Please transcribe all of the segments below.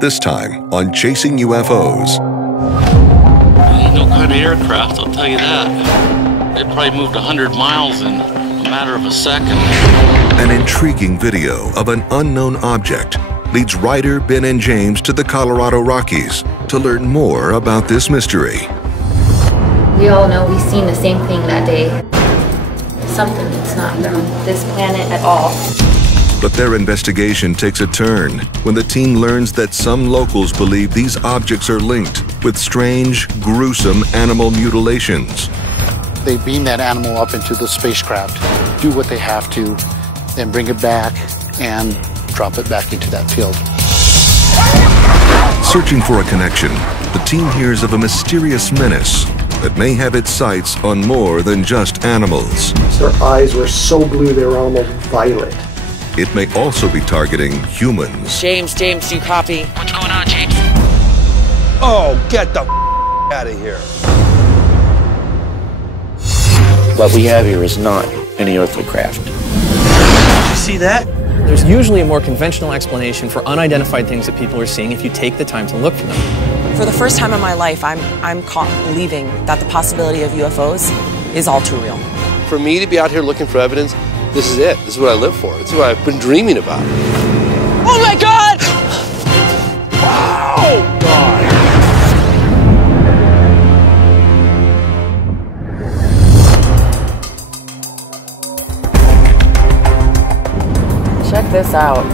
This time on Chasing UFOs. Ain't no kind of aircraft, I'll tell you that. It probably moved 100 miles in a matter of a second. An intriguing video of an unknown object leads Ryder, Ben, and James to the Colorado Rockies to learn more about this mystery. We all know we've seen the same thing that day. Something that's not from this planet at all. But their investigation takes a turn when the team learns that some locals believe these objects are linked with strange, gruesome animal mutilations. They beam that animal up into the spacecraft, do what they have to, then bring it back and drop it back into that field. Searching for a connection, the team hears of a mysterious menace that may have its sights on more than just animals. Their eyes were so blue they were almost violet. It may also be targeting humans. James, do you copy? What's going on, James? Oh, get the out of here. What we have here is not any earthly craft. Did you see that? There's usually a more conventional explanation for unidentified things that people are seeing if you take the time to look for them. For the first time in my life, I'm caught believing that the possibility of UFOs is all too real. For me to be out here looking for evidence, this is it. This is what I live for. This is what I've been dreaming about. Oh my God! Wow! God. Check this out.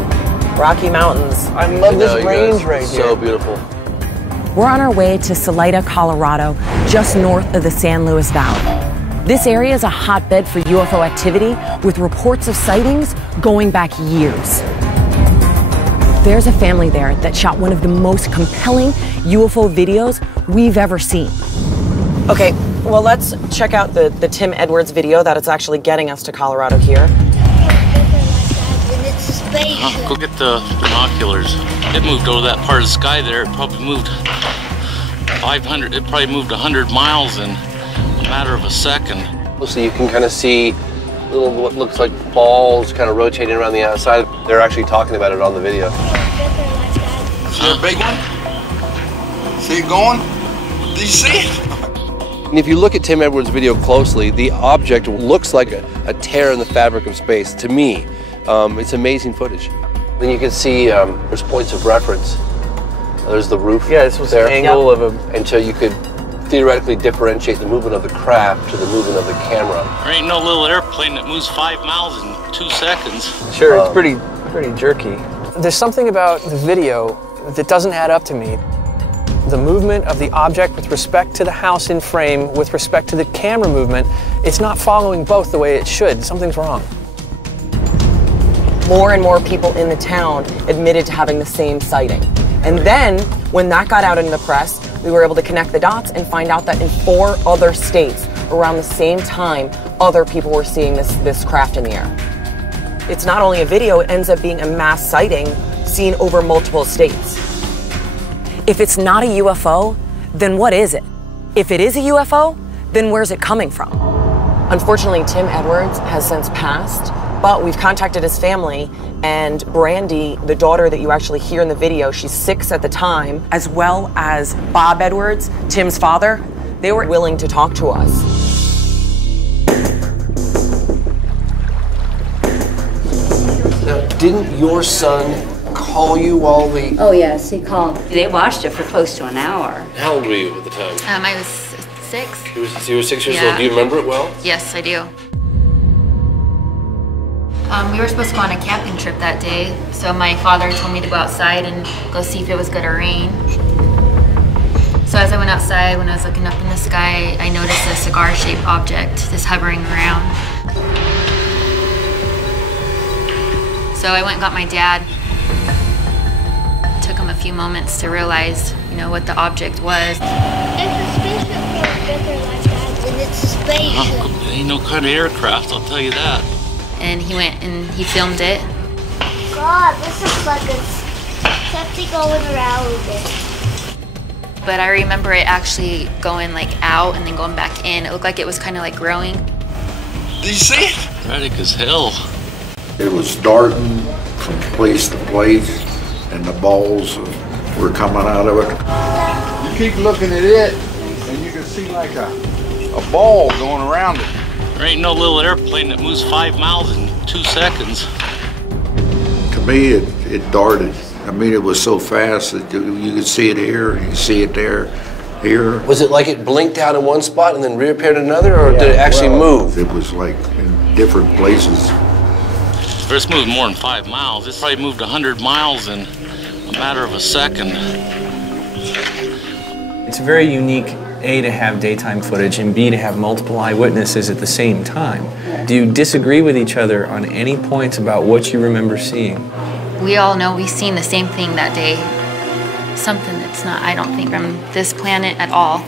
Rocky Mountains. I love this range right here. So beautiful. We're on our way to Salida, Colorado, just north of the San Luis Valley. This area is a hotbed for UFO activity with reports of sightings going back years. There's a family there that shot one of the most compelling UFO videos we've ever seen. Okay, well, let's check out the Tim Edwards video that is actually getting us to Colorado here. Go get the binoculars. It moved over that part of the sky there. It probably moved 500, it probably moved 100 miles in a matter of a second. So you can kind of see little what looks like balls kind of rotating around the outside. They're actually talking about it on the video. See a big one? See it going? Do you see it? And if you look at Tim Edwards' video closely, the object looks like a tear in the fabric of space. To me, it's amazing footage. Then you can see there's points of reference. There's the roof. Yeah, this was the angle of a... And so you could theoretically differentiate the movement of the craft to the movement of the camera. There ain't no little airplane that moves 5 miles in 2 seconds. Sure, it's pretty jerky. There's something about the video that doesn't add up to me. The movement of the object with respect to the house in frame, with respect to the camera movement, it's not following both the way it should. Something's wrong. More and more people in the town admitted to having the same sighting. And then, when that got out in the press, we were able to connect the dots and find out that in 4 other states, around the same time, other people were seeing this craft in the air. It's not only a video, it ends up being a mass sighting seen over multiple states. If it's not a UFO, then what is it? If it is a UFO, then where's it coming from? Unfortunately, Tim Edwards has since passed, but we've contacted his family, and Brandy, the daughter that you actually hear in the video, she's 6 at the time, as well as Bob Edwards, Tim's father, they were willing to talk to us. Now, didn't your son call you while the... Oh yes, he called. They watched it for close to an hour. How old were you at the time? I was 6. You were 6 years old. Do you remember it well? Yes, I do. We were supposed to go on a camping trip that day, so my father told me to go outside and go see if it was going to rain. So as I went outside, when I was looking up in the sky, I noticed a cigar-shaped object just hovering around. So I went and got my dad. It took him a few moments to realize, what the object was. It's a spaceship like that, and it's a spaceship. Ain't no kind of aircraft, I'll tell you that. And he went and he filmed it. God, this looks like it's something going around with it. But I remember it actually going out and then going back in. It looked like it was kind of growing. Do you see it? Dramatic as hell. It was darting from place to place, and the balls were coming out of it. You keep looking at it, and you can see like a ball going around it. There ain't no little airplane that moves 5 miles in 2 seconds. To me, it darted. I mean, it was so fast that you could see it here, you could see it there, here. Was it like it blinked out in one spot and then reappeared in another, or did it actually move? It was like in different places. It's moved more than 5 miles. It's probably moved 100 miles in a matter of a second. It's very unique, A, to have daytime footage, and B, to have multiple eyewitnesses at the same time. Do you disagree with each other on any points about what you remember seeing? We all know we've seen the same thing that day. Something that's not, I don't think, from this planet at all.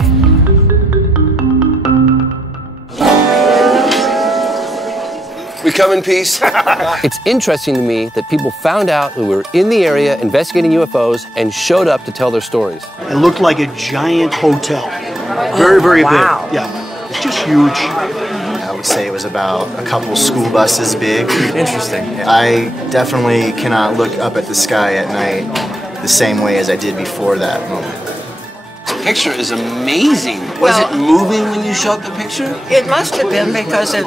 We come in peace. It's interesting to me that people found out we were in the area investigating UFOs and showed up to tell their stories. It looked like a giant hotel. Very, very big. Yeah, it's just huge. I would say it was about a couple school buses big. Interesting. I definitely cannot look up at the sky at night the same way as I did before that moment. This picture is amazing. Was it moving when you shot the picture? It must have been, because it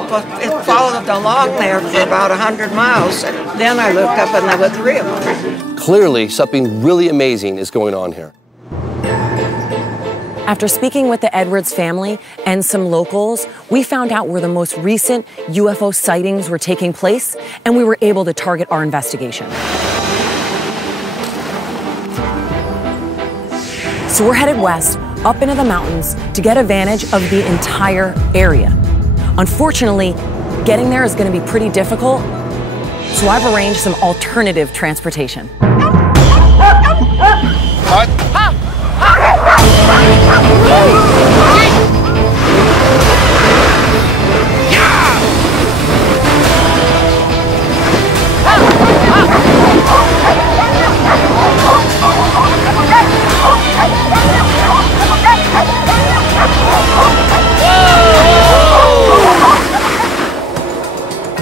followed along there for about 100 miles. And then I looked up and there were 3 of them. Clearly, something really amazing is going on here. After speaking with the Edwards family and some locals, we found out where the most recent UFO sightings were taking place, and we were able to target our investigation. So we're headed west, up into the mountains, to get advantage of the entire area. Unfortunately, getting there is going to be pretty difficult, so I've arranged some alternative transportation. What?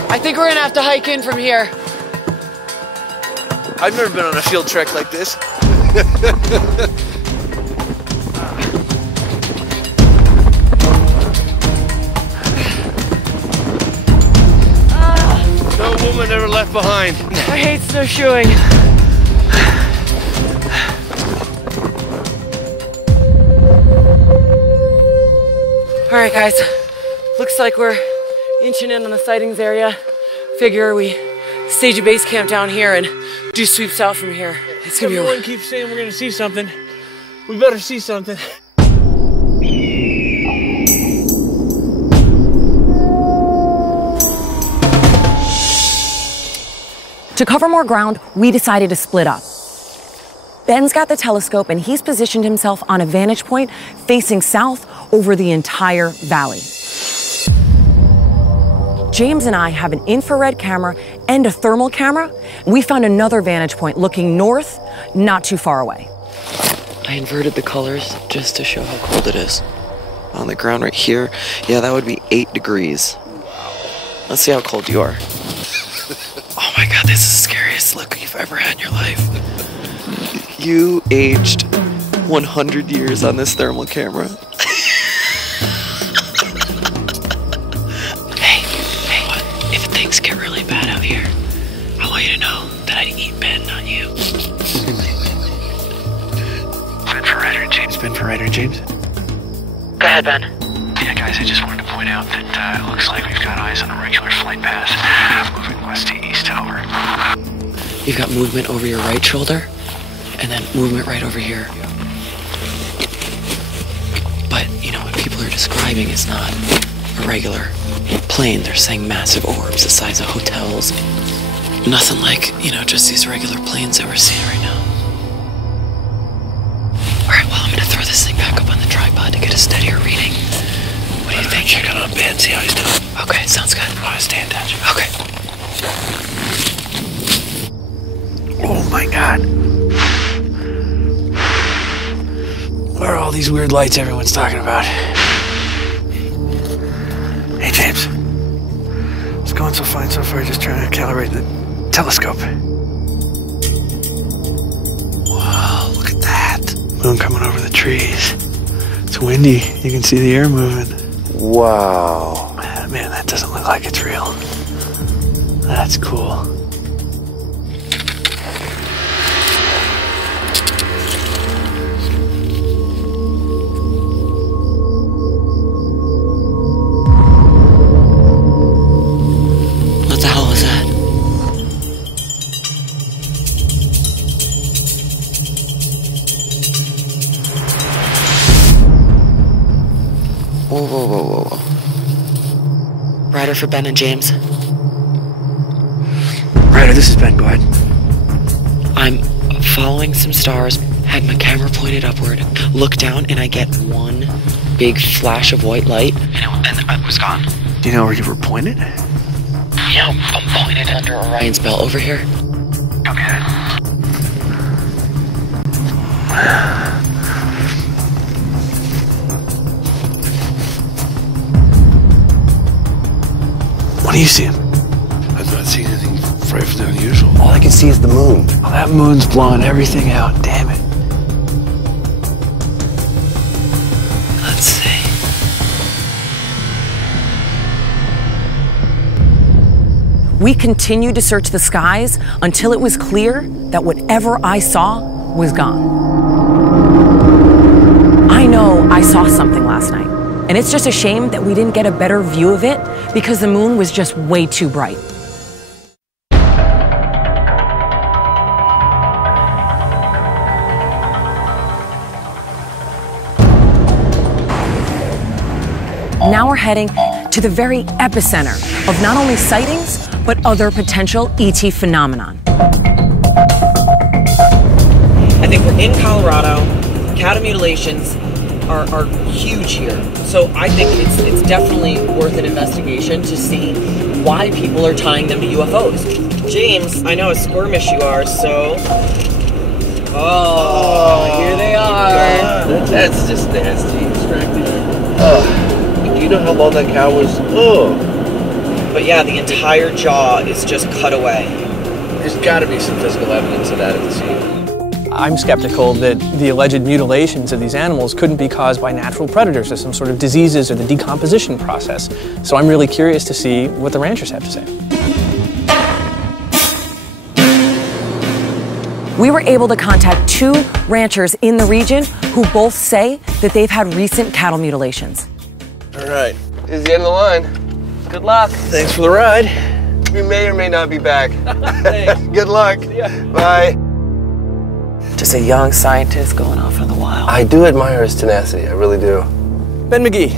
I think we're gonna have to hike in from here. I've never been on a field trek like this. No woman ever left behind. I hate snowshoeing. All right, guys. Looks like we're inching in on the sightings area. Figure we stage a base camp down here and do sweeps out from here. It's gonna be. Everyone keeps saying we're gonna see something. We better see something. To cover more ground, we decided to split up. Ben's got the telescope and he's positioned himself on a vantage point facing south over the entire valley. James and I have an infrared camera and a thermal camera. We found another vantage point looking north, not too far away. I inverted the colors just to show how cold it is. On the ground right here, yeah, that would be 8 degrees. Let's see how cold you are. Oh my God, this is the scariest look you've ever had in your life. You aged 100 years on this thermal camera. Hey, what? If things get really bad out here, I want you to know that I'd eat Ben, not you. Ben for Ryder and James. Ben for Ryder and James. Go ahead, Ben. Yeah, guys, I just wanted to point out that it looks like we've got eyes on a regular flight path moving west to east, over. You've got movement over your right shoulder, and then movement right over here. But, you know, what people are describing is not a regular plane. They're saying massive orbs the size of hotels. Nothing like, you know, just these regular planes that we're seeing right now. Alright, well, I'm gonna throw this thing back up on the tripod to get a steadier reading. What do you think? Check it on Ben, see how he's doing. Okay, sounds good. I want to stay in touch. Okay. Oh my God. What are all these weird lights everyone's talking about? Hey, James. What's going so so fine so far, just trying to calibrate the telescope. Wow, look at that. Moon coming over the trees. It's windy, you can see the air moving. Wow. Man, that doesn't look like it's real. That's cool. What the hell is that? Whoa, whoa, whoa, whoa, whoa. Rider for Ben and James. Ryder, this is Ben, go ahead. I'm following some stars, had my camera pointed upward, look down, and I get one big flash of white light, and it was gone. Do you know where you were pointed? Yeah, I'm pointed under Orion's belt over here. Okay. What do you see? I'm not seeing anything frightfully unusual. All I can see is the moon. Oh, that moon's blowing everything out. Damn it. Let's see. We continued to search the skies until it was clear that whatever I saw was gone. I know I saw something last night, and it's just a shame that we didn't get a better view of it because the moon was just way too bright. Now we're heading to the very epicenter of not only sightings, but other potential ET phenomenon. I think we're in Colorado. Cattle mutilations are huge here. So I think it's definitely worth an investigation to see why people are tying them to UFOs. James, I know how squirmish you are, so... Oh, here they are. That's just nasty. Do you know how long that cow was? Oh. But yeah, the entire jaw is just cut away. There's got to be some physical evidence of that at the scene. I'm skeptical that the alleged mutilations of these animals couldn't be caused by natural predators or some sort of diseases or the decomposition process. So I'm really curious to see what the ranchers have to say. We were able to contact 2 ranchers in the region who both say that they've had recent cattle mutilations. All right, this is the end of the line. Good luck. Thanks for the ride. We may or may not be back. Thanks. Good luck. Yeah. Bye. Just a young scientist going off in the wild. I do admire his tenacity, I really do. Ben McGee.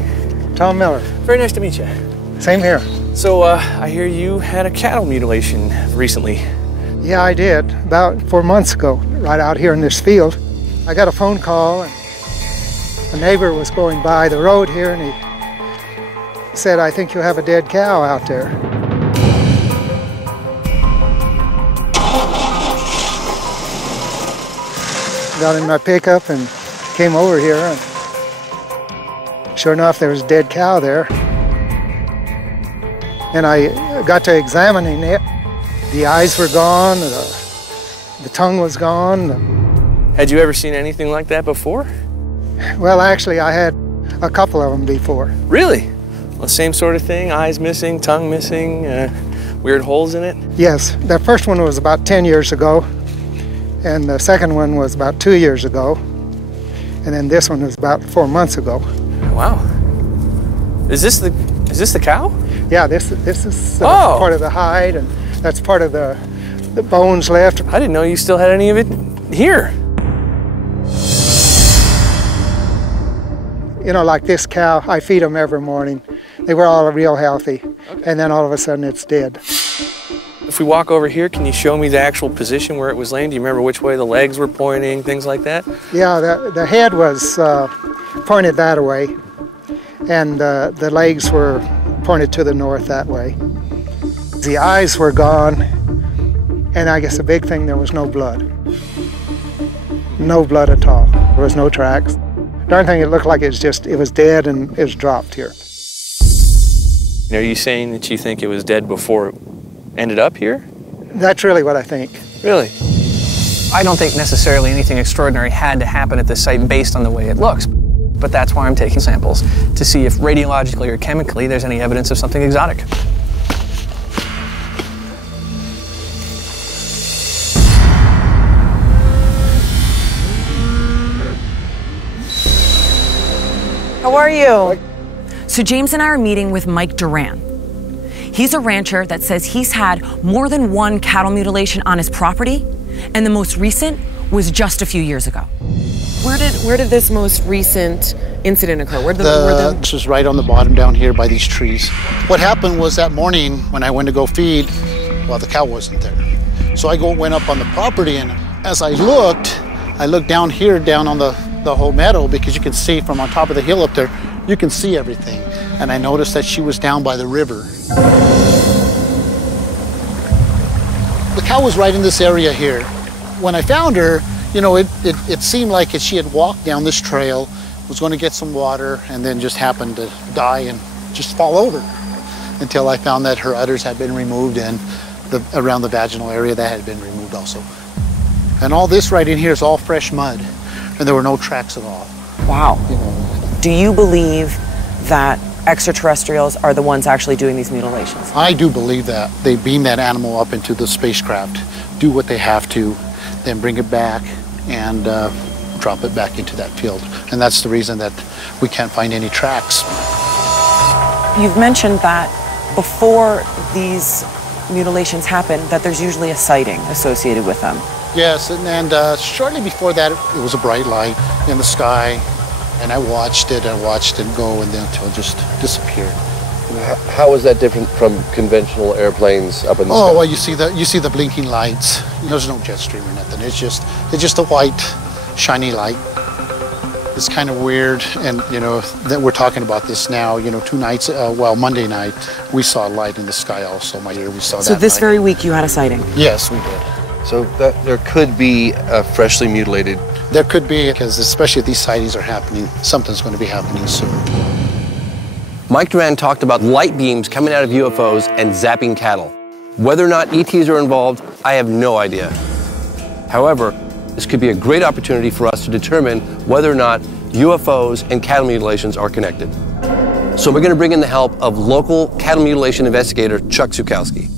Tom Miller. Very nice to meet you. Same here. So, I hear you had a cattle mutilation recently. Yeah, I did. About 4 months ago, right out here in this field. I got a phone call, and a neighbor was going by the road here, and he said, "I think you have a dead cow out there." Got in my pickup and came over here, and sure enough, there was a dead cow there. And I got to examining it. The eyes were gone, the tongue was gone. Had you ever seen anything like that before? Well, actually, I had a couple of them before. Really? Well, same sort of thing, eyes missing, tongue missing, weird holes in it? Yes, the first one was about 10 years ago, and the second one was about 2 years ago, and then this one was about 4 months ago. Wow. Is this the cow? Yeah, this is part of the hide, and that's part of the bones left. I didn't know you still had any of it here. You know, like this cow, I feed them every morning. They were all real healthy, and then all of a sudden it's dead. If we walk over here, can you show me the actual position where it was laying? Do you remember which way the legs were pointing, things like that? Yeah, the head was pointed that way, and the legs were pointed to the north that way. The eyes were gone, and I guess the big thing, there was no blood. No blood at all. There was no tracks. Darn thing, it looked like it was dead and it was dropped here. Are you saying that you think it was dead before it ended up here? That's really what I think. Really? I don't think necessarily anything extraordinary had to happen at this site based on the way it looks. But that's why I'm taking samples, to see if radiologically or chemically there's any evidence of something exotic. How are you? So James and I are meeting with Mike Duran. He's a rancher that says he's had more than one cattle mutilation on his property, and the most recent was just a few years ago. Where did this most recent incident occur? This was right on the bottom down here by these trees. What happened was that morning when I went to go feed, well, the cow wasn't there. So I went up on the property, and as I looked down here, down on the whole meadow, because you can see from on top of the hill up there, you can see everything. And I noticed that she was down by the river. The cow was right in this area here. When I found her, you know, it seemed like she had walked down this trail, was going to get some water, and then just happened to die and just fall over, until I found that her udders had been removed, and around the vaginal area that had been removed also. And all this right in here is all fresh mud, and there were no tracks at all. Wow. Do you believe that extraterrestrials are the ones actually doing these mutilations? I do believe that. They beam that animal up into the spacecraft, do what they have to, then bring it back and drop it back into that field. And that's the reason that we can't find any tracks. You've mentioned that before these mutilations happen, that there's usually a sighting associated with them. Yes, and shortly before that, it was a bright light in the sky, and I watched it go, and then until it just disappeared. How is that different from conventional airplanes up in the sky? Oh, well, you see the blinking lights. There's no jet stream or nothing. It's just a white, shiny light. It's kind of weird, and you know that we're talking about this now. You know, 2 nights, Monday night, we saw a light in the sky also. My ear, we saw that. So this very week you had a sighting? Yes, we did. So there could be a freshly mutilated. There could be, because especially if these sightings are happening, something's going to be happening soon. Mike Duran talked about light beams coming out of UFOs and zapping cattle. Whether or not ETs are involved, I have no idea. However, this could be a great opportunity for us to determine whether or not UFOs and cattle mutilations are connected. So we're going to bring in the help of local cattle mutilation investigator Chuck Zukowski.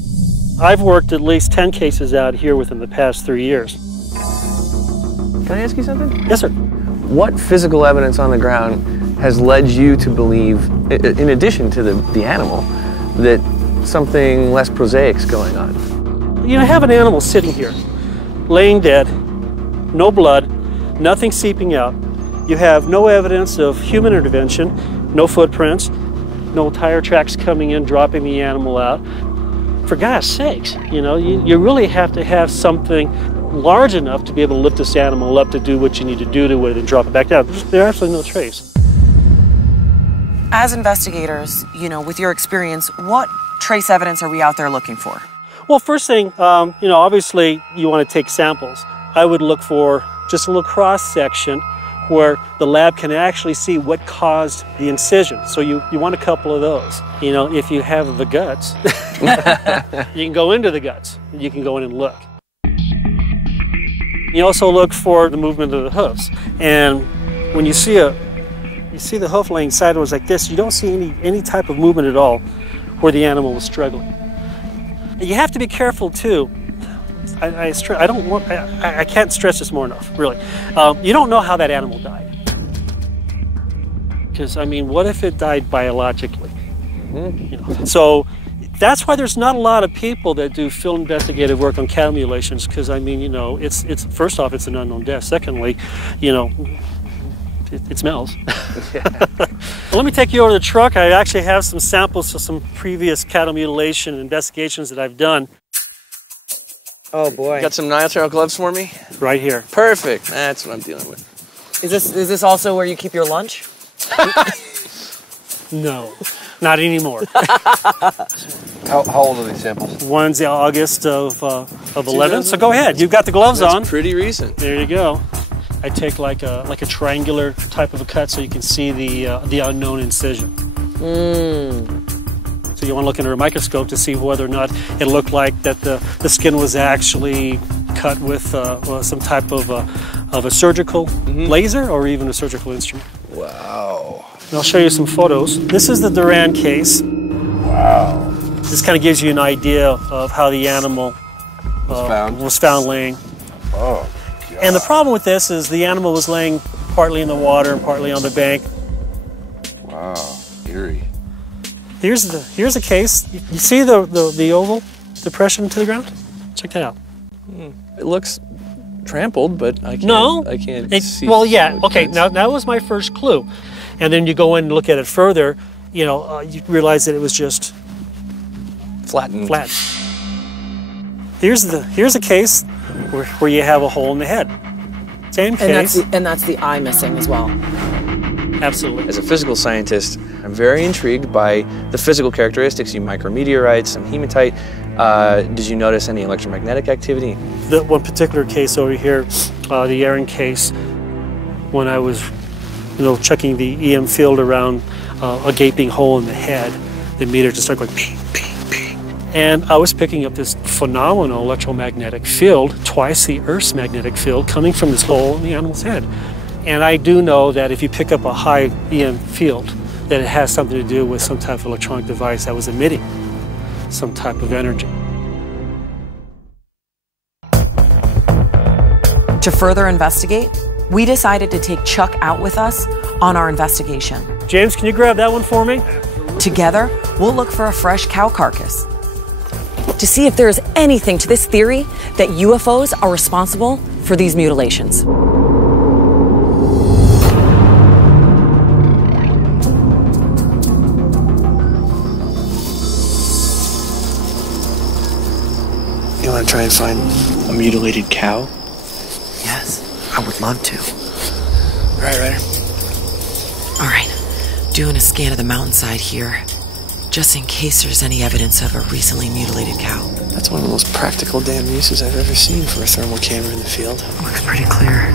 I've worked at least 10 cases out here within the past 3 years. Can I ask you something? Yes, sir. What physical evidence on the ground has led you to believe, in addition to the animal, that something less prosaic is going on? You have an animal sitting here, laying dead, no blood, nothing seeping out. You have no evidence of human intervention, no footprints, no tire tracks coming in, dropping the animal out. For God's sakes, you really have to have something large enough to be able to lift this animal up to do what you need to do to it and drop it back down. There's absolutely no trace. As investigators, with your experience, what trace evidence are we out there looking for? Well, first thing, obviously you want to take samples. I would look for just a little cross section where the lab can actually see what caused the incision. So you want a couple of those. If you have the guts, you can go into the guts. You can go in and look. You also look for the movement of the hoofs. And when you see the hoof laying sideways like this, you don't see any type of movement at all where the animal was struggling. You have to be careful too. I can't stress this more enough, really. You don't know how that animal died. Because, what if it died biologically? So that's why there's not a lot of people that do field investigative work on cattle mutilations, because, it's first off, it's an unknown death. Secondly, it smells. Let me take you over to the truck. I actually have some samples of some previous cattle mutilation investigations that I've done. Oh boy. Got some nitrile gloves for me? Right here. Perfect. That's what I'm dealing with. Is this also where you keep your lunch? No, not anymore. How old are these samples? One's August of 11. So go ahead. You've got the gloves on. That's pretty recent. There you go. I take like a triangular type of a cut so you can see the unknown incision. So you want to look under a microscope to see whether or not it looked like that the skin was actually cut with some type of a surgical laser or even a surgical instrument. Wow. And I'll show you some photos. This is the Duran case. Wow. This kind of gives you an idea of how the animal was found laying. Oh. God. And the problem with this is the animal was laying partly in the water and partly on the bank. Wow, eerie. Here's a case. You see the oval depression to the ground? Check that out. It looks trampled, but I can't see. Well, yeah. Okay. Now that was my first clue, and then you go in and look at it further. You know, you realize that it was just flattened. Here's a case where you have a hole in the head. Same case. And that's the eye missing as well. Absolutely. As a physical scientist, I'm very intrigued by the physical characteristics. You micrometeorites, some hematite. Did you notice any electromagnetic activity? The one particular case over here, the Aaron case, when I was, checking the EM field around a gaping hole in the head, the meter just started going ping, ping, ping. And I was picking up this phenomenal electromagnetic field, twice the Earth's magnetic field, coming from this hole in the animal's head. And I do know that if you pick up a high EM field, that it has something to do with some type of electronic device that was emitting some type of energy. To further investigate, we decided to take Chuck out with us on our investigation. James, can you grab that one for me? Together, we'll look for a fresh cow carcass to see if there is anything to this theory that UFOs are responsible for these mutilations. You want to try and find a mutilated cow? Yes, I would love to. All right, Ryder. All right, doing a scan of the mountainside here, just in case there's any evidence of a recently mutilated cow. That's one of the most practical damn uses I've ever seen for a thermal camera in the field. Looks pretty clear.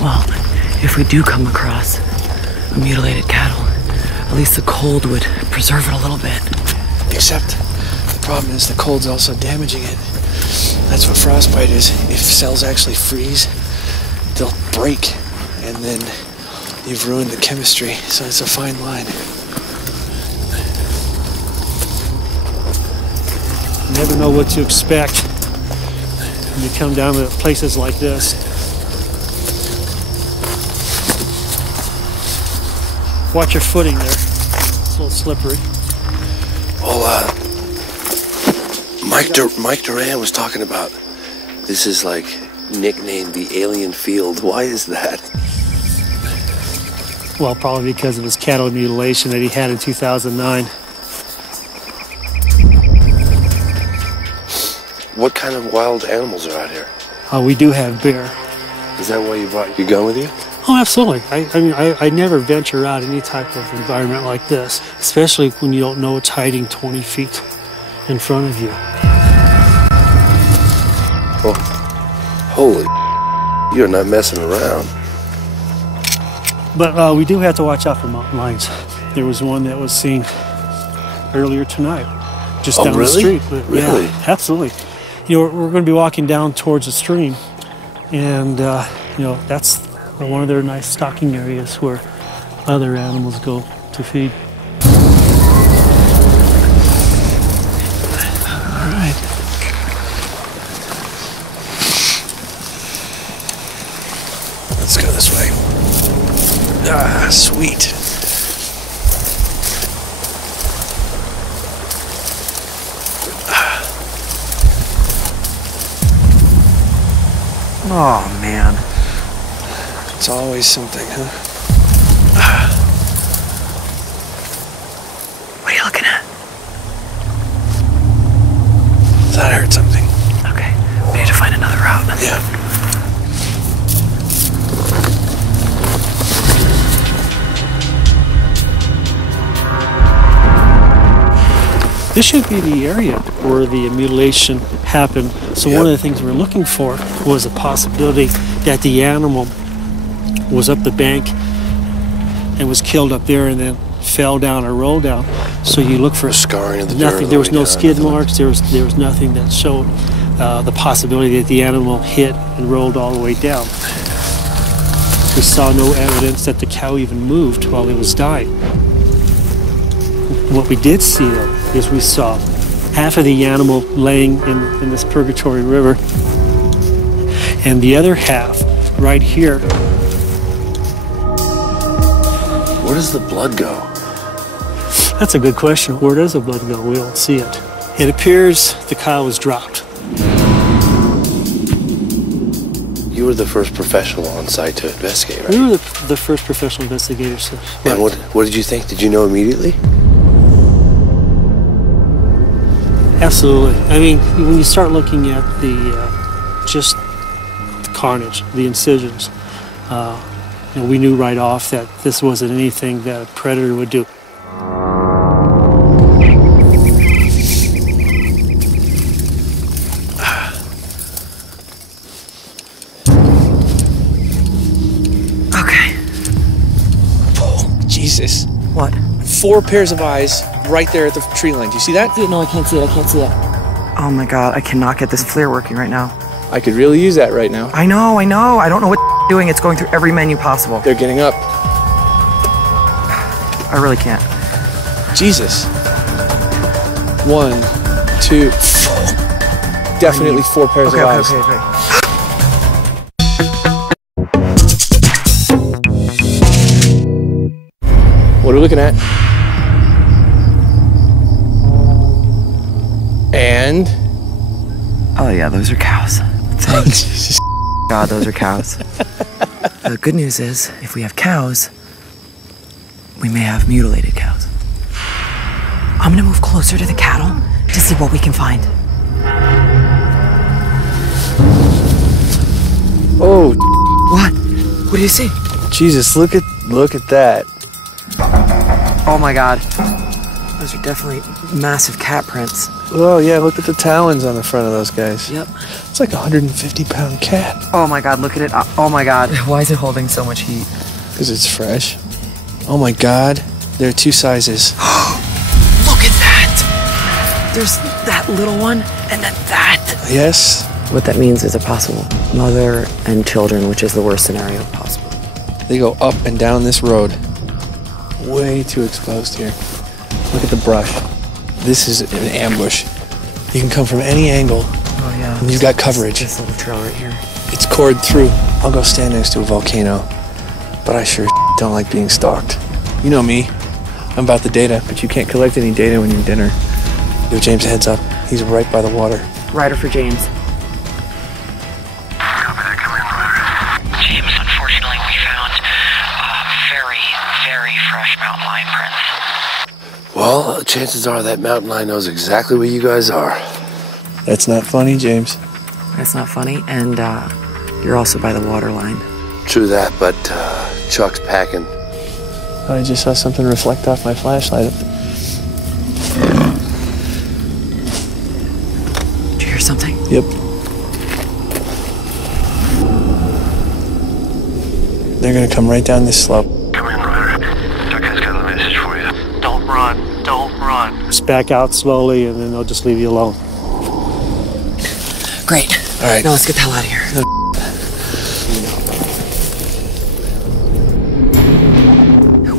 Well, if we do come across a mutilated cattle, at least the cold would preserve it a little bit. Except the problem is the cold's also damaging it. That's what frostbite is. If cells actually freeze, they'll break, and then you've ruined the chemistry, so it's a fine line. You never know what to expect when you come down to places like this. Watch your footing there. It's a little slippery. Well, Mike Duran was talking about this is like nicknamed the alien field. Why is that? Well, probably because of his cattle mutilation that he had in 2009. What kind of wild animals are out here? We do have bear. Is that why you brought your gun with you? Oh, absolutely. I never venture out any type of environment like this, especially when you don't know it's hiding 20 feet in front of you. Oh, holy, you're not messing around. But we do have to watch out for mountain lions. There was one that was seen earlier tonight, just down the street. Really? Yeah, absolutely. We're going to be walking down towards the stream, and that's one of their nice stocking areas where other animals go to feed. All right. Let's go this way. Ah, sweet. Oh, man. It's always something, huh? What are you looking at? Thought I heard something. Okay, we need to find another route. Yeah. This should be the area where the mutilation happened. So one of the things we're looking for was a possibility that the animal was up the bank and was killed up there and then fell down or rolled down. So you look for a scarring of the nothing. dirt There was no down, skid marks. There was nothing that showed the possibility that the animal hit and rolled all the way down. We saw no evidence that the cow even moved while it was dying. What we did see, though, is we saw half of the animal laying in this Purgatory River, and the other half right here. Where does the blood go? That's a good question. Where does the blood go? We don't see it. It appears the cow was dropped. You were the first professional on site to investigate, right? We were the first professional investigators. And what did you think? Did you know immediately? Absolutely. I mean, when you start looking at just the carnage, the incisions, we knew right off that this wasn't anything that a predator would do. Okay. Oh, Jesus. What? 4 pairs of eyes right there at the tree line. Do you see that? No, I can't see it. I can't see it. Oh my God, I cannot get this FLIR working right now. I could really use that right now. I know. I don't know what doing. It's going through every menu possible. They're getting up. I really can't. Jesus. 1, 2, 4. Definitely 4 pairs of eyes. Okay. What are we looking at? And? Oh yeah, those are cows. Thank God, those are cows. The good news is, if we have cows, we may have mutilated cows. I'm gonna move closer to the cattle to see what we can find. Oh. What? What do you see? Jesus, look at that. Oh my God. Those are definitely massive cat prints. Oh yeah, look at the talons on the front of those guys. Yep. It's like a 150-pound cat. Oh my God, look at it. Oh my God. Why is it holding so much heat? Because it's fresh. Oh my God, there are 2 sizes. Look at that! There's that little one and then that. Yes. What that means is a possible mother and children, which is the worst scenario possible. They go up and down this road. Way too exposed here. Look at the brush. This is an ambush. You can come from any angle. Oh yeah. And you've got coverage. This little trail right here. It's cored through. I'll go stand next to a volcano, but I sure don't like being stalked. You know me. I'm about the data, but you can't collect any data when you're dinner. Give James a heads up. He's right by the water. Rider for James. James, unfortunately, we found very fresh mountain lion prints. Well, chances are that mountain lion knows exactly where you guys are. That's not funny, James. That's not funny, and you're also by the water line. True that, but Chuck's packing. I just saw something reflect off my flashlight. Did you hear something? Yep. They're gonna come right down this slope. Come in, Ryder. Chuck has got a message for you. Don't run. Don't run. Just back out slowly and then they'll just leave you alone. Great. All right. Now let's get the hell out of here.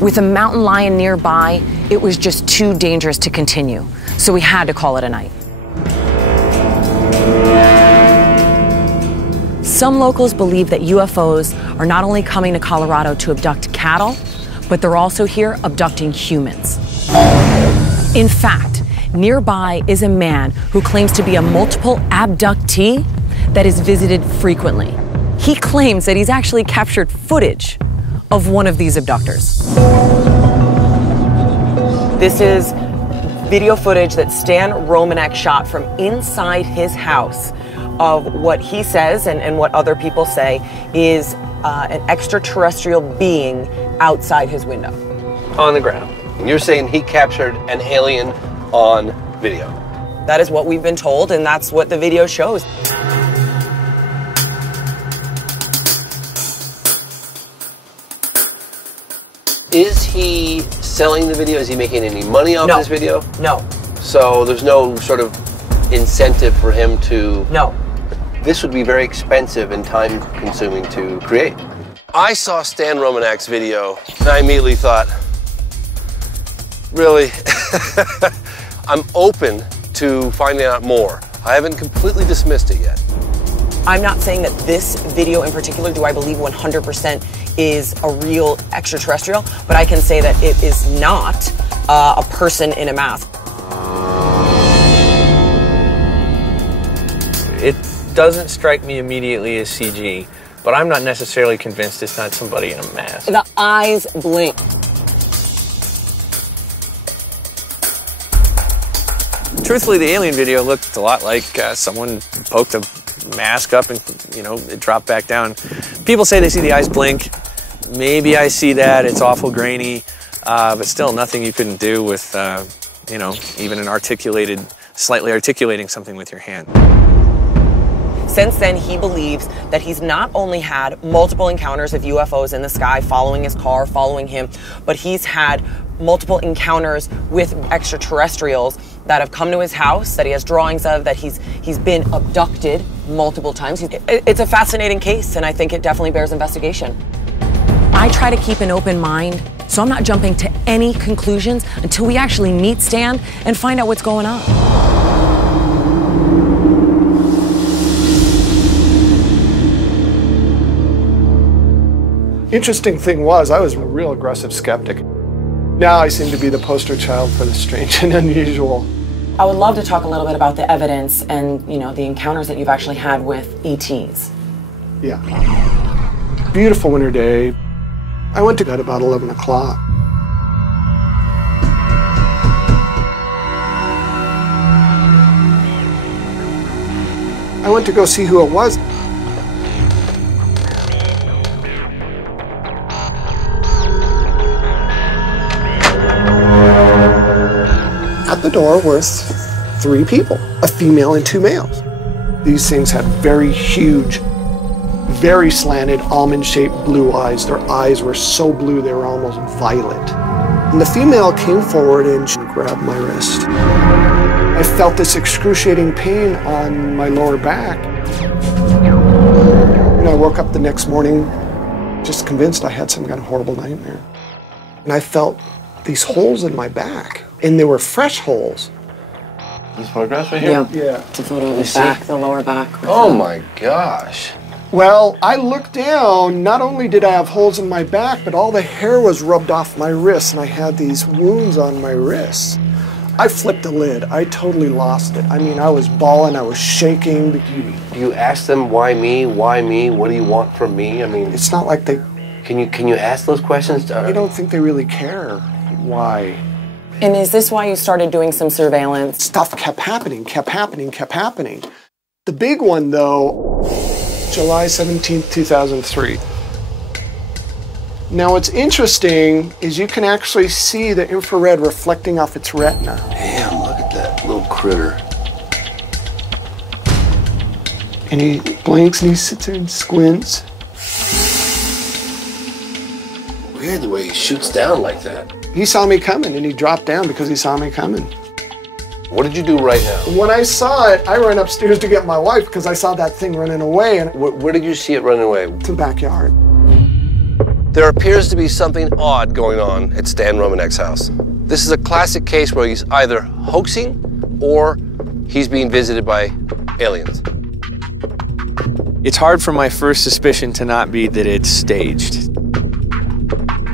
With a mountain lion nearby, it was just too dangerous to continue. So we had to call it a night. Some locals believe that UFOs are not only coming to Colorado to abduct cattle, but they're also here abducting humans. In fact, nearby is a man who claims to be a multiple abductee that is visited frequently. He claims that he's actually captured footage of one of these abductors. This is video footage that Stan Romanek shot from inside his house of what he says and what other people say is an extraterrestrial being outside his window. On the ground. And you're saying he captured an alien on video. That is what we've been told, and that's what the video shows. Is he selling the video? Is he making any money off this video? No. So there's no sort of incentive for him to... No. This would be very expensive and time-consuming to create. I saw Stan Romanak's video, and I immediately thought, really? I'm open to finding out more. I haven't completely dismissed it yet. I'm not saying that this video in particular, do I believe 100% is a real extraterrestrial, but I can say that it is not a person in a mask. It doesn't strike me immediately as CG, but I'm not necessarily convinced it's not somebody in a mask. The eyes blink. Truthfully, the alien video looked a lot like someone poked a mask up and, you know, it dropped back down. People say they see the eyes blink. Maybe I see that. It's awful grainy, but still nothing you couldn't do with, you know, even an articulated, slightly articulating something with your hand. Since then, he believes that he's not only had multiple encounters of UFOs in the sky, following his car, following him, but he's had multiple encounters with extraterrestrials that have come to his house, that he has drawings of, that he's been abducted multiple times. It's a fascinating case, and I think it definitely bears investigation. I try to keep an open mind, so I'm not jumping to any conclusions until we actually meet Stan and find out what's going on. Interesting thing was, I was a real aggressive skeptic. Now I seem to be the poster child for the strange and unusual. I would love to talk a little bit about the evidence and, you know, the encounters that you've actually had with ETs. Yeah. Beautiful winter day. I went to bed about 11 o'clock. I went to go see who it was. At the door were 3 people, a female and 2 males. These things had very huge, very slanted, almond-shaped blue eyes. Their eyes were so blue they were almost violet. And the female came forward and she grabbed my wrist. I felt this excruciating pain on my lower back. And I woke up the next morning just convinced I had some kind of horrible nightmare. And I felt these holes in my back, and they were fresh holes. These photographs right here? Yeah. It's a photo of the back, the lower back. Oh my gosh. Well, I looked down, not only did I have holes in my back, but all the hair was rubbed off my wrists, and I had these wounds on my wrists. I flipped the lid. I totally lost it. I mean, I was bawling, I was shaking. Do you ask them, why me? Why me? What do you want from me? I mean, it's not like they... Can you ask those questions? I don't think they really care why. And is this why you started doing some surveillance? Stuff kept happening, kept happening, kept happening. The big one, though, July 17th, 2003. Now, what's interesting is you can actually see the infrared reflecting off its retina. Damn, look at that little critter. And he blinks and he sits there and squints. Weird the way he shoots down like that. He saw me coming and he dropped down because he saw me coming. What did you do right now? When I saw it, I ran upstairs to get my wife because I saw that thing running away. And where did you see it running away? To the backyard. There appears to be something odd going on at Stan Romanak's house. This is a classic case where he's either hoaxing or he's being visited by aliens. It's hard for my first suspicion to not be that it's staged.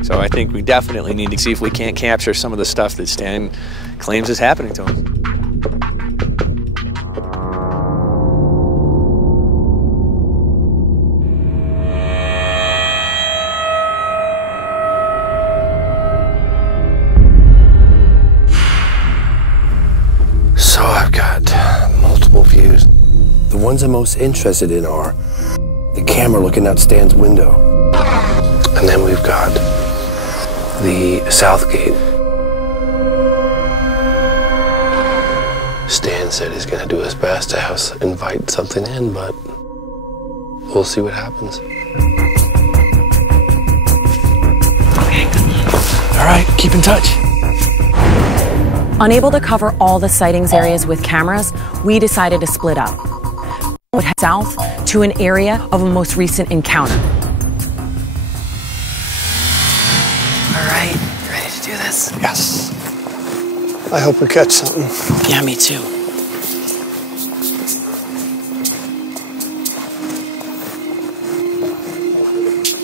So I think we definitely need to see if we can't capture some of the stuff that Stan claims is happening to him. So I've got multiple views. The ones I'm most interested in are the camera looking out Stan's window. And then we've got the south gate. Stan said he's going to do his best to invite something in, but we'll see what happens. All right, keep in touch. Unable to cover all the sightings areas with cameras, we decided to split up. We'd head south to an area of a most recent encounter. All right, you ready to do this? Yes. I hope we catch something. Yeah, me too.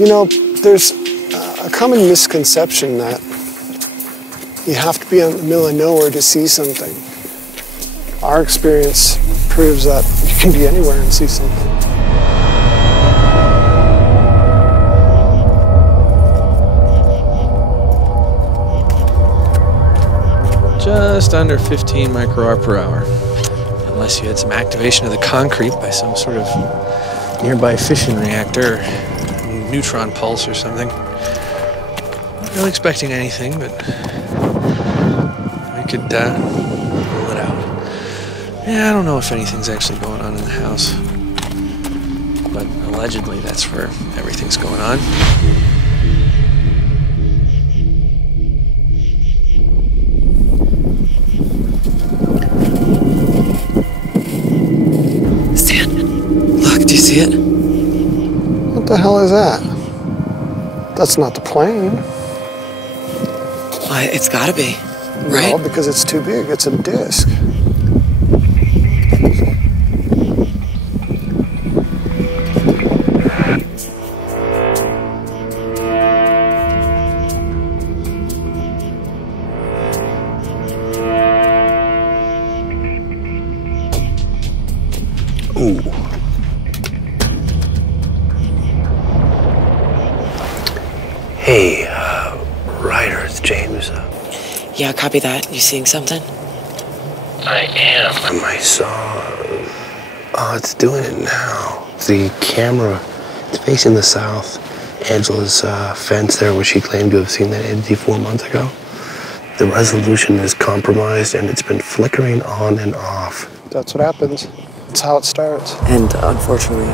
You know, there's a common misconception that you have to be out in the middle of nowhere to see something. Our experience proves that you can be anywhere and see something. Just under 15 micro-hour/hour. Unless you had some activation of the concrete by some sort of nearby fission reactor, or neutron pulse or something. Not really expecting anything, but we could rule it out. Yeah, I don't know if anything's actually going on in the house, but allegedly that's where everything's going on. Do you see it? What the hell is that? That's not the plane. It's gotta be, right? No, because it's too big. It's a disc. Ooh. Hey, Ryder, it's James. Yeah, copy that. You seeing something? I am. I saw... Oh, it's doing it now. The camera, it's facing the south. Angela's fence there, where she claimed to have seen that entity 4 months ago. The resolution is compromised, and it's been flickering on and off. That's what happens. That's how it starts. And unfortunately,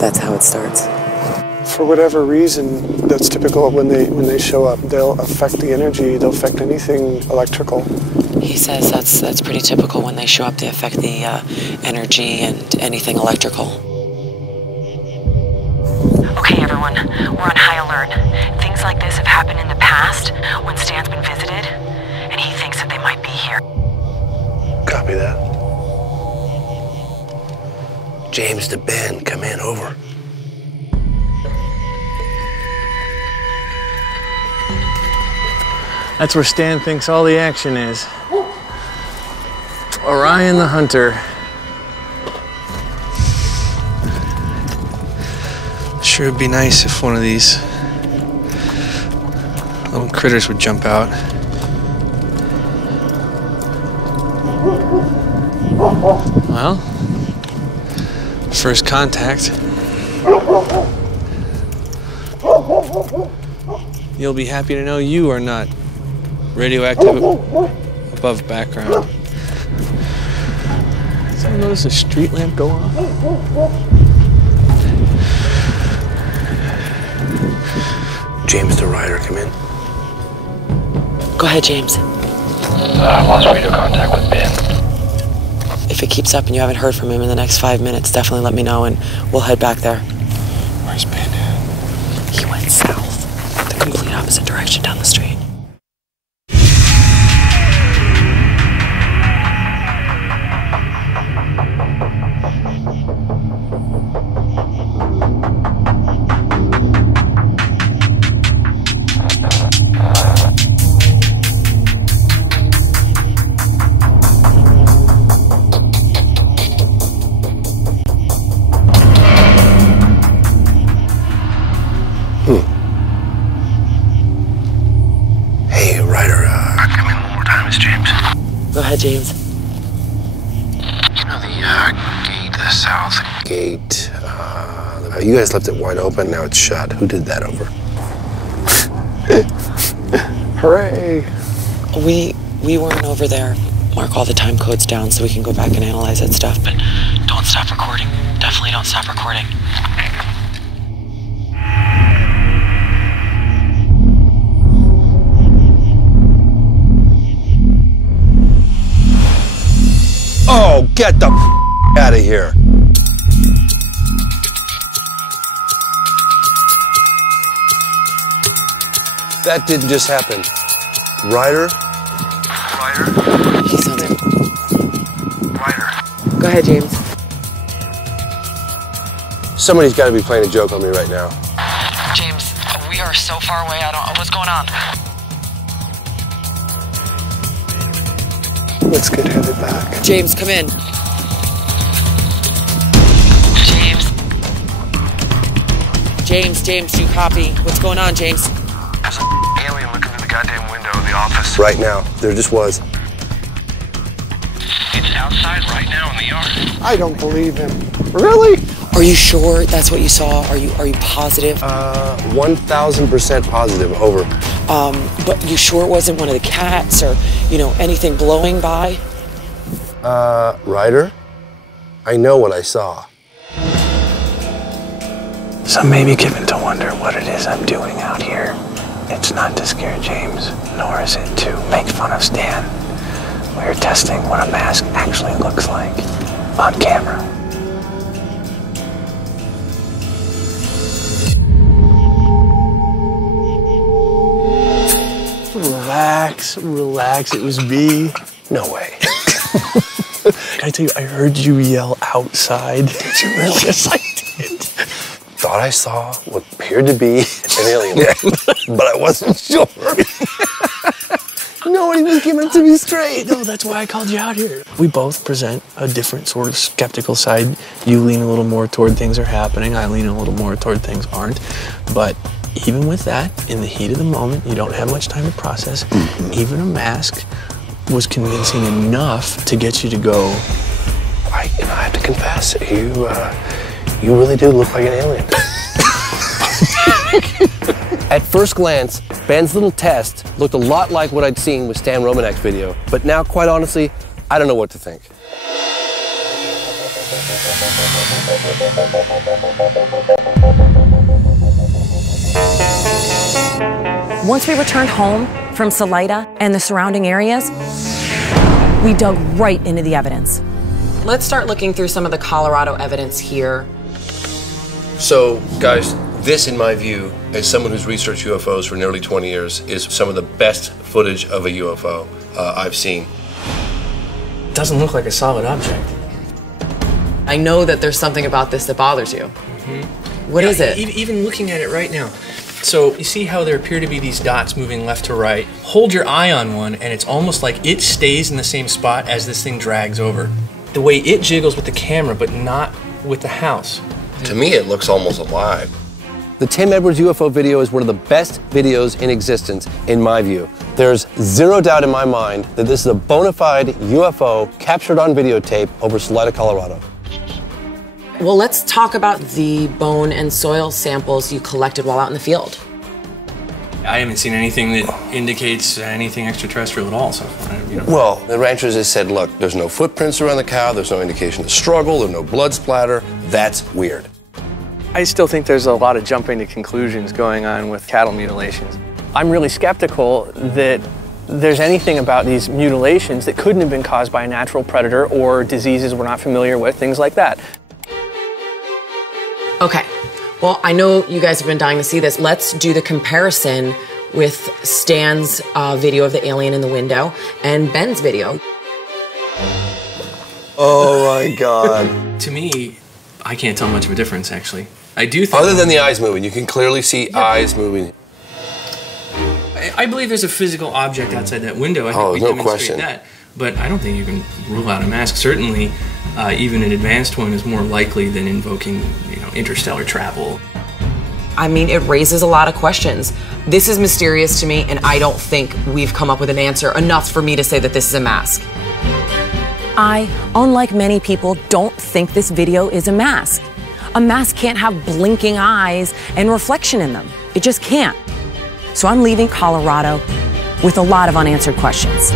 that's how it starts. For whatever reason, that's typical when they show up. They'll affect the energy. They'll affect anything electrical. He says that's pretty typical when they show up. They affect the energy and anything electrical. Okay, everyone, we're on high alert. Things like this have happened in the past when Stan's been visited, and he thinks that they might be here. Copy that. James to Ben, come in, over. That's where Stan thinks all the action is. Orion the Hunter. Sure would be nice if one of these little critters would jump out. Well, first contact. You'll be happy to know you are not radioactive above background. Did I notice a street lamp go off? James the Ryder, come in. Go ahead, James. Lost radio contact with Ben. If it keeps up and you haven't heard from him in the next 5 minutes, definitely let me know and we'll head back there. Where's Ben? He went south, the complete opposite direction down the street. Hey, Ryder, come in one more time, it's James. Go ahead, James. You know the gate, the south gate, you guys left it wide open, now it's shut. Who did that over? Hooray! We weren't over there. mark all the time codes down so we can go back and analyze that stuff. But don't stop recording. Definitely don't stop recording. Oh, get the out of here. That didn't just happen. Ryder? Ryder? He's on there. Ryder. Go ahead, James. Somebody's got to be playing a joke on me right now. James, we are so far away. I don't know what's going on. Let's get headed back. James, come in. James, do you copy? What's going on, James? There's an alien looking through the goddamn window of the office. Right now, there just was. It's outside right now in the yard. I don't believe him. Really? Are you sure that's what you saw? Are you positive? 1,000% positive, over. But you sure it wasn't one of the cats or, anything blowing by? Ryder? I know what I saw. Some may be given to wonder what it is I'm doing out here. It's not to scare James, nor is it to make fun of Stan. We're testing what a mask actually looks like on camera. Relax, it was me. No way. Can I tell you, I heard you yell outside. Did you really? Yes, I did. Thought I saw what appeared to be an alien, but I wasn't sure. Nobody was giving it to me straight. No, that's why I called you out here. We both present a different sort of skeptical side. You lean a little more toward things are happening. I lean a little more toward things aren't. But even with that, in the heat of the moment, you don't have much time to process. Even a mask was convincing enough to get you to go, I have to confess, you really do look like an alien. At first glance, Ben's little test looked a lot like what I'd seen with Stan Romanek's video, but now, quite honestly, I don't know what to think. Once we returned home from Salida and the surrounding areas, we dug right into the evidence. Let's start looking through some of the Colorado evidence here. So, guys, this, in my view, as someone who's researched UFOs for nearly 20 years, is some of the best footage of a UFO I've seen. It doesn't look like a solid object. I know that there's something about this that bothers you. What is it? Even looking at it right now. So you see how there appear to be these dots moving left to right? Hold your eye on one and it's almost like it stays in the same spot as this thing drags over. The way it jiggles with the camera, but not with the house. To me, it looks almost alive. The Tim Edwards UFO video is one of the best videos in existence, in my view. There's zero doubt in my mind that this is a bona fide UFO captured on videotape over Salida, Colorado. Well, let's talk about the bone and soil samples you collected while out in the field. I haven't seen anything that indicates anything extraterrestrial at all, so, Well, the ranchers have said, look, there's no footprints around the cow, there's no indication of struggle, there's no blood splatter. That's weird. I still think there's a lot of jumping to conclusions going on with cattle mutilations. I'm really skeptical that there's anything about these mutilations that couldn't have been caused by a natural predator or diseases we're not familiar with, things like that. Okay, well, I know you guys have been dying to see this. Let's do the comparison with Stan's video of the alien in the window and Ben's video. Oh my God. To me, I can't tell much of a difference, actually. I do think... Other than the eyes moving, you can clearly see eyes moving. I believe there's a physical object outside that window. I think we no demonstrate question. that. But I don't think you can rule out a mask. Certainly, even an advanced one is more likely than invoking, interstellar travel. I mean, it raises a lot of questions. This is mysterious to me, and I don't think we've come up with an answer enough for me to say that this is a mask. I, unlike many people, don't think this video is a mask. A mask can't have blinking eyes and reflection in them. It just can't. So I'm leaving Colorado with a lot of unanswered questions.